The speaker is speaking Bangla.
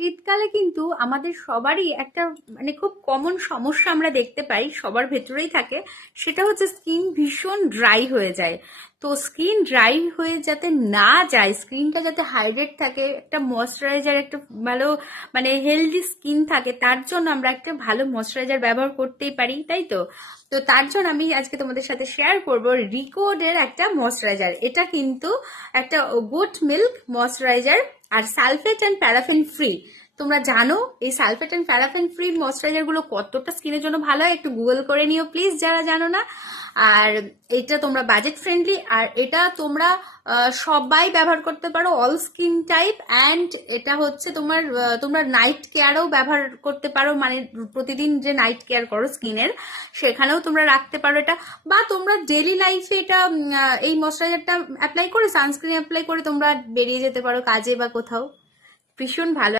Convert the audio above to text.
শীতকালে কিন্তু আমাদের সবারই একটা মানে খুব কমন সমস্যা আমরা দেখতে পাই, সবার ভেতরেই থাকে। সেটা হচ্ছে স্কিন ভীষণ ড্রাই হয়ে যায়। তো স্কিন ড্রাই হয়ে যাতে না যায়, স্কিনটা যাতে হাইড্রেট থাকে, একটা ময়শ্চারাইজার, একটা ভালো মানে হেলদি স্কিন থাকে, তার জন্য আমরা একটা ভালো ময়শ্চারাইজার ব্যবহার করতেই পারি, তাই তো? তো তার জন্য আমি আজকে তোমাদের সাথে শেয়ার করব রিকোডের একটা ময়শ্চারাইজার। এটা কিন্তু একটা গোট মিল্ক ময়শ্চারাইজার, আর সালফেট অ্যান্ড প্যারাফিন ফ্রি। তোমরা জানো এই sulphate and paraffin free moisturiser গুলো কতটা স্কিনের জন্য ভালো হয়, একটু গুগল করে নিও প্লিজ যারা জানো না। আর এটা তোমরা বাজেট ফ্রেন্ডলি, আর এটা তোমরা সবাই ব্যবহার করতে পারো, অল স্কিন টাইপ। অ্যান্ড এটা হচ্ছে তোমরা নাইট কেয়ারেও ব্যবহার করতে পারো, মানে প্রতিদিন যে নাইট কেয়ার করো স্কিনের, সেখানেও তোমরা রাখতে পারো এটা। বা তোমরা ডেলি লাইফে এটা এই ময়শ্চারাইজারটা অ্যাপ্লাই করে, সানস্ক্রিন অ্যাপ্লাই করে তোমরা বেরিয়ে যেতে পারো কাজে বা কোথাও। ভীষণ ভালো।